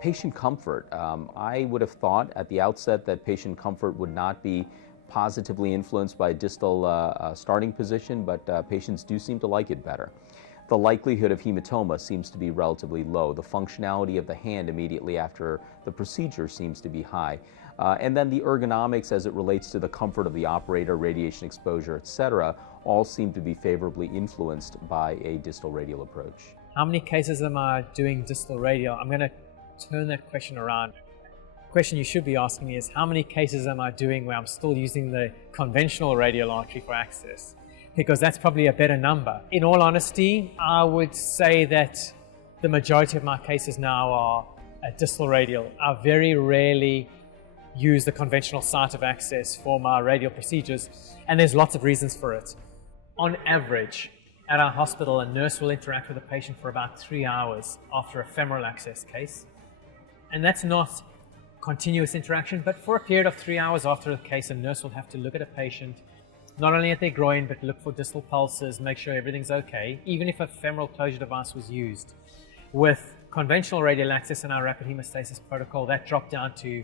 Patient comfort. I would have thought at the outset that patient comfort would not be positively influenced by distal starting position, but patients do seem to like it better. The likelihood of hematoma seems to be relatively low. The functionality of the hand immediately after the procedure seems to be high. And then the ergonomics as it relates to the comfort of the operator, radiation exposure, etc., all seem to be favorably influenced by a distal radial approach. How many cases am I doing distal radial? I'm going to turn that question around. The question you should be asking me is, how many cases am I doing where I'm still using the conventional radial artery for access? Because that's probably a better number. In all honesty, I would say that the majority of my cases now are distal radial. I very rarely use the conventional site of access for my radial procedures, and there's lots of reasons for it. On average, at our hospital, a nurse will interact with a patient for about 3 hours after a femoral access case. And that's not continuous interaction, but for a period of 3 hours after the case, a nurse will have to look at a patient, not only at their groin, but look for distal pulses, make sure everything's okay, even if a femoral closure device was used. With conventional radial access in our rapid hemostasis protocol, that dropped down to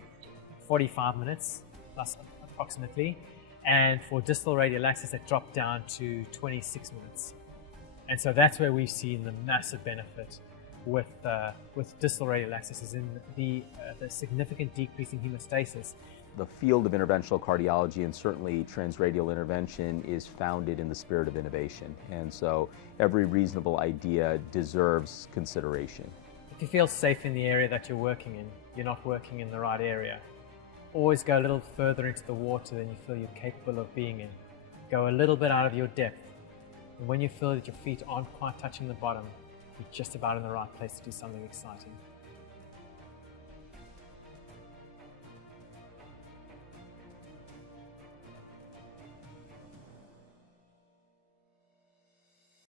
45 minutes, plus approximately. And for distal radial access, it dropped down to 26 minutes. And so that's where we've seen the massive benefit with distal radial access, is in the significant decrease in hemostasis. The field of interventional cardiology, and certainly transradial intervention, is founded in the spirit of innovation. And so every reasonable idea deserves consideration. If you feel safe in the area that you're working in, you're not working in the right area. Always go a little further into the water than you feel you're capable of being in. Go a little bit out of your depth. And when you feel that your feet aren't quite touching the bottom, you're just about in the right place to do something exciting.